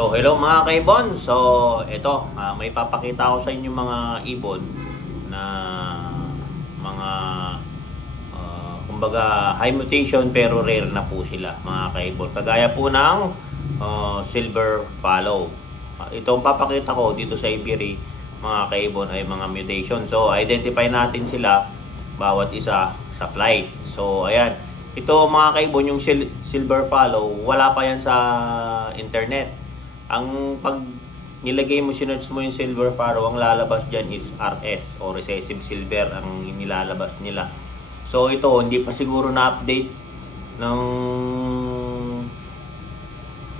So hello mga kaibon. So ito, may papakita ko sa inyo mga ibon na mga kumbaga high mutation pero rare na po sila mga kaibon. Kagaya po ng silver fallow. Itong papakita ko dito sa Iberi mga kaibon ay mga mutation. So identify natin sila bawat isa sa flight. So ayan, ito mga kaibon, yung silver fallow, wala pa yan sa internet. Ang pag nilagay mo, sinerch mo yung silver fallow, ang lalabas dyan is RS o recessive silver ang nilalabas nila. So ito, hindi pa siguro na-update ng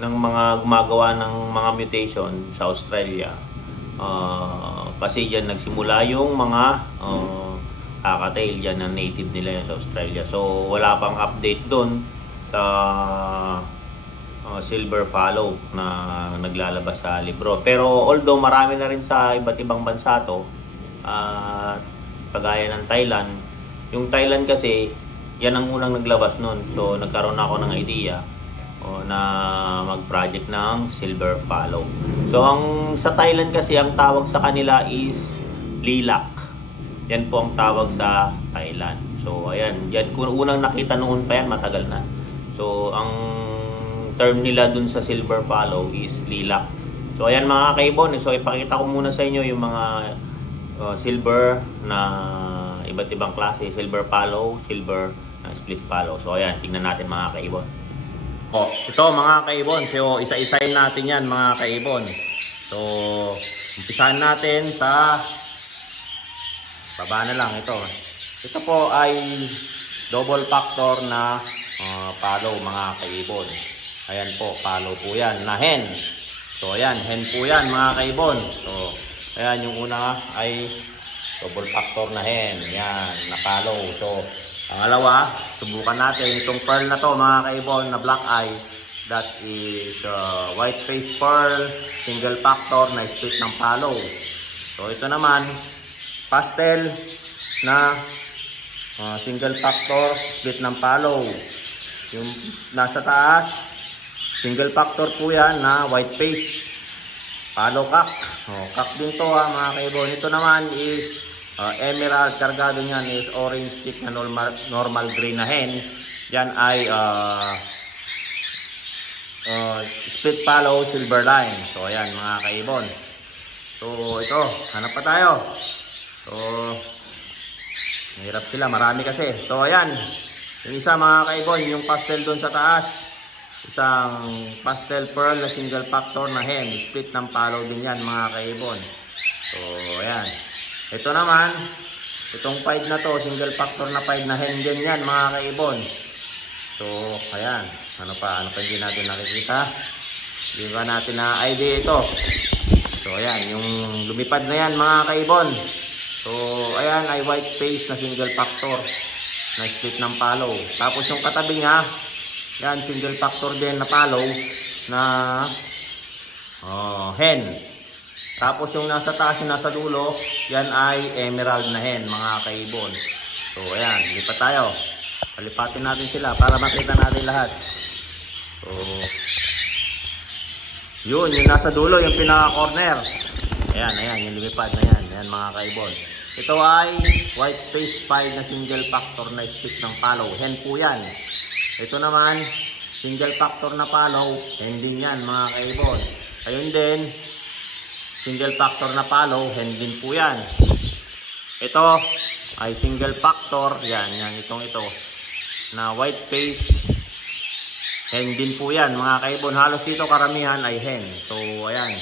mga gumagawa ng mga mutation sa Australia. Kasi dyan nagsimula yung mga kakatail dyan na native nila yan sa Australia. So wala pang update doon sa silver fallow na naglalabas sa libro. Pero although marami na rin sa iba't ibang bansa to, kagaya ng Thailand. Yung Thailand kasi, yan ang unang naglabas nun. So nagkaroon ako ng idea na mag-project ng silver fallow. So sa Thailand kasi, ang tawag sa kanila is lilac. Yan po ang tawag sa Thailand. So ayan, yan kung unang nakita noon pa yan, matagal na. So ang term nila dun sa silver fallow is lilac. So ayan mga kaibon, so ipakita ko muna sa inyo yung mga silver na iba't ibang klase, silver fallow, silver na split fallow. So ayan, tingnan natin mga kaibon. Ito mga kaibon, so isa-isahin natin yan mga kaibon. So umpisahan natin sa baba na lang ito. Ito po ay double factor na fallow mga kaibon. Ayan po, follow po yan na hen. So ayan, hen po yan mga kaibon. So ayan, yung una ay double factor na hen. Yan, na follow. So pangalawa, subukan natin itong pearl na to mga kaibon, na black eye. That is white face pearl, single factor na split ng follow. So ito naman, pastel na single factor, split ng follow. Yung nasa taas, single factor po yan na white face, follow cock. Cock din to mga kaibon. Ito naman is emerald, kargado niyan is orange stick na normal gray na hen. Yan ay split follow silver line. So ayan mga kaibon. So ito, hanap pa tayo. So mahirap sila, marami kasi. So ayan, yung isa mga kaibon, yung pastel doon sa taas, isang pastel pearl na single factor na hen, split ng follow din yan mga kaibon. So ayan, ito naman, itong pied na to, single factor na pied na hen din yan mga kaibon. So ayan, ano pa hindi natin nakikita, hindi ba natin na ID ito. So ayan, yung lumipad na yan mga kaibon. So ayan ay white face na single factor na split ng follow. Tapos yung katabi nga, yan, single factor din na follow na hen. Tapos yung nasa taas, yung nasa dulo, yan ay emerald na hen mga kaibon. So ayan, lipat tayo. Palipatin natin sila para makita natin lahat. So yun, yung nasa dulo, yung pinaka corner. Ayan, yung lumipad na yan. Ayan mga kaibon. Ito ay white face pied na single factor na split ng follow. Hen po yan. Ito naman, single factor na follow, hen din yan mga kaibon. Ayun din, single factor na follow, hen din po yan. Ito ay single factor, yan ito, na white face, hen din po yan mga kaibon. Halos dito karamihan ay hen. So ayan.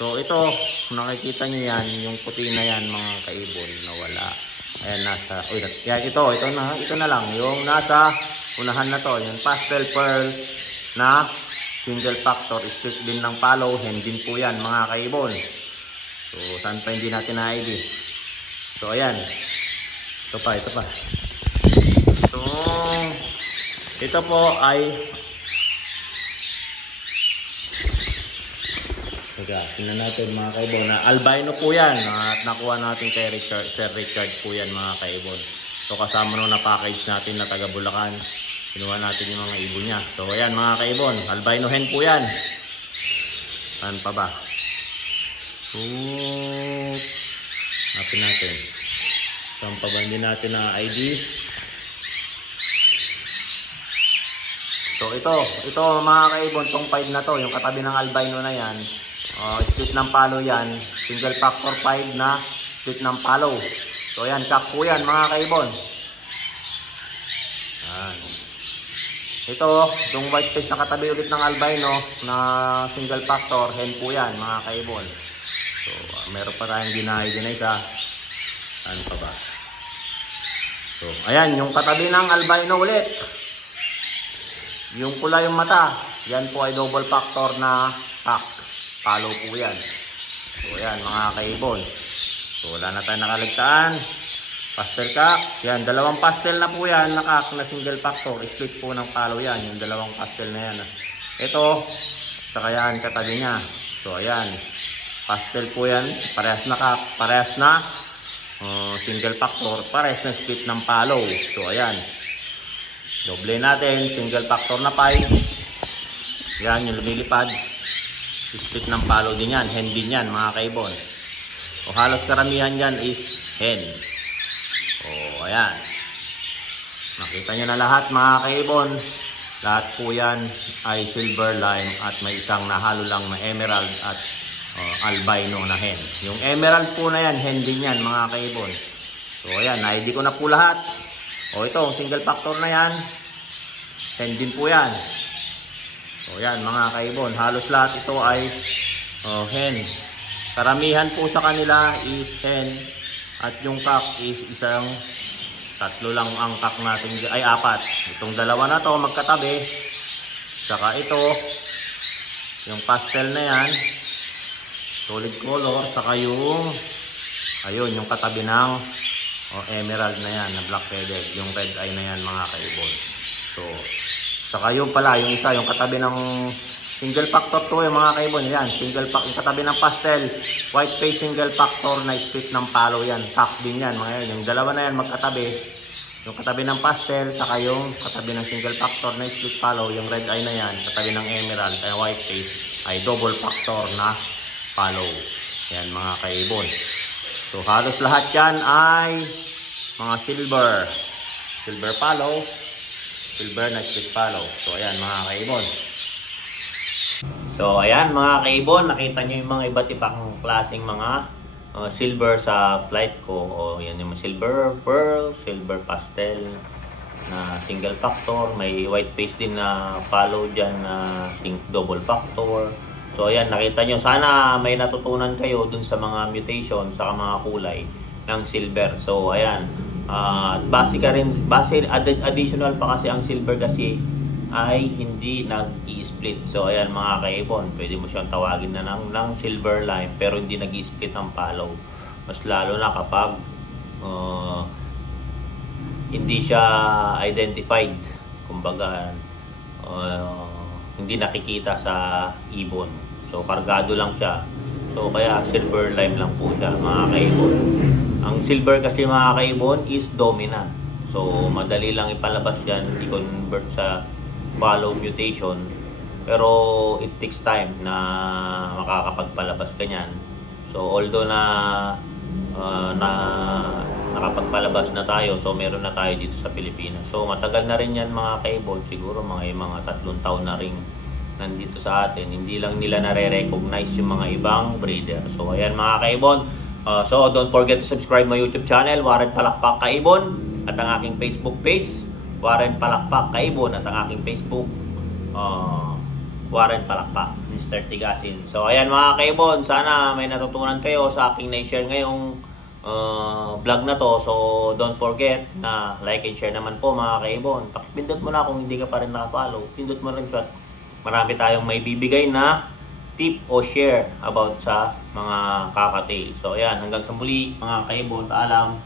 So ito, kung nakikita nyo yan, yung puti na yan mga kaibon, nawala. Ayan, nasa, yan, ito na lang, yung nasa unahan na to, yung pastel pearl na single factor, split din ng follow, hen din po yan mga kaibon. So saan pa hindi natin na ID. So ayan, ito pa. So ito po ay, tingnan natin mga kaibon, na albino po yan at nakuha natin kay Sir Richard po yan mga kaibon. So kasama nung na package natin na taga Bulacan, kinuha natin yung mga ibon niya. So ayan mga kaibon, albino hen po yan. Saan pa ba? Hanapin natin. Saan pa ba hindi natin na ID? So ito mga kaibon, tong 5 na to, yung katabi ng albino na yan. Split ng palo yan. Single factor 5 na split ng palo. So yan, kak po yan mga kaibon. Yan. Ito, yung white face na katabi ulit ng albino na single factor, hen po yan mga kaibon. So, meron pa tayong deny ka. Ano pa ba? So, ayan, yung katabi ng albino ulit. Yung kulay yung mata, yan po ay double factor na kak. Palo po yan. So, ayan mga kaibon. So, wala na tayong nakaligtaan. Pastel kak, yan, dalawang pastel na po yan, nakak na single factor, split po ng palo yan, yung dalawang pastel na yan. Ito, saka yan, katabi niya. So, ayan, pastel po yan, parehas na kak, parehas na single factor, parehas na split ng palo. So, ayan, doble natin, single factor na 5, yan, yung lumilipad, split ng palo din yan, hen din yan, mga kaibon. So, halos karamihan yan is hen. Oh, ayan. Makita nyo na lahat mga kaibon. Lahat po yan ay silver lime at may isang nahalo lang na emerald at albino na hen. Yung emerald po na yan, hen din yan mga kaibon. So ayan, na-ID ko na po lahat. O ito, single factor na yan, hen din po yan. So ayan mga kaibon, halos lahat ito ay hen. Karamihan po sa kanila is hen. At yung kak is isang, tatlo lang ang kak natin, ay 4. Itong dalawa na to magkatabi. Saka ito, yung pastel na yan, solid color. Saka yung, ayun, yung katabi ng emerald na yan, na black headed. Yung red eye na yan mga kaibon. So, saka yung pala, yung isa, yung katabi ng single factor to yung mga kaibon. Yan, single factor, yung katabi ng pastel, white face single factor na split ng palo yan. Kak din yan mga yan. Yung dalawa na yan magkatabi. Yung katabi ng pastel, saka yung katabi ng single factor na split palo, yung red eye na yan, katabi ng emerald, ay white face, ay double factor na palo. Yan mga kaibon. So halos lahat yan ay mga silver. Silver palo, silver na split palo. So ayan mga kaibon. So ayan mga kaibon, nakita nyo yung mga iba't ibang klaseng mga silver sa flight ko. O yan yung silver pearl, silver pastel na single factor. May white face din na follow dyan na double factor. So ayan, nakita nyo. Sana may natutunan kayo dun sa mga mutation, sa mga kulay ng silver. So ayan, base additional pa kasi ang silver kasi ay hindi nag-i-split. So ayan mga kaibon, pwede mo siyang tawagin na ng silver lime pero hindi nag-i-split ang palo. Mas lalo na kapag hindi siya identified, kumbaga hindi nakikita sa ibon. So kargado lang siya. So kaya silver lime lang po siya mga kaibon. Ang silver kasi mga kaibon is dominant. So madali lang ipalabas yan, i-convert sa follow mutation, pero it takes time na makakapagpalabas ganyan. So although na nakapagpalabas na tayo, so meron na tayo dito sa Pilipinas. So matagal na rin yan mga kaibon, siguro mga 3 taon na rin nandito sa atin. Hindi lang nila nare-recognize yung mga ibang breeder. So ayan mga kaibon, so don't forget to subscribe my YouTube channel, Warren Palakpak Kaibon, at ang aking Facebook page, Warren Palakpak Kaibon, at ang aking Facebook Warren Palakpak, Mr. Tigasin. So ayan mga kaibon, sana may natutunan kayo sa aking na-share ngayong vlog na to. So don't forget na like and share naman po mga kaibon. Pakipindot mo na kung hindi ka pa rin nakafollow. Pindot mo rin siya. Marami tayong may bibigay na tip o share about sa mga kakatail. So ayan, hanggang sa muli mga kaibon, paalam.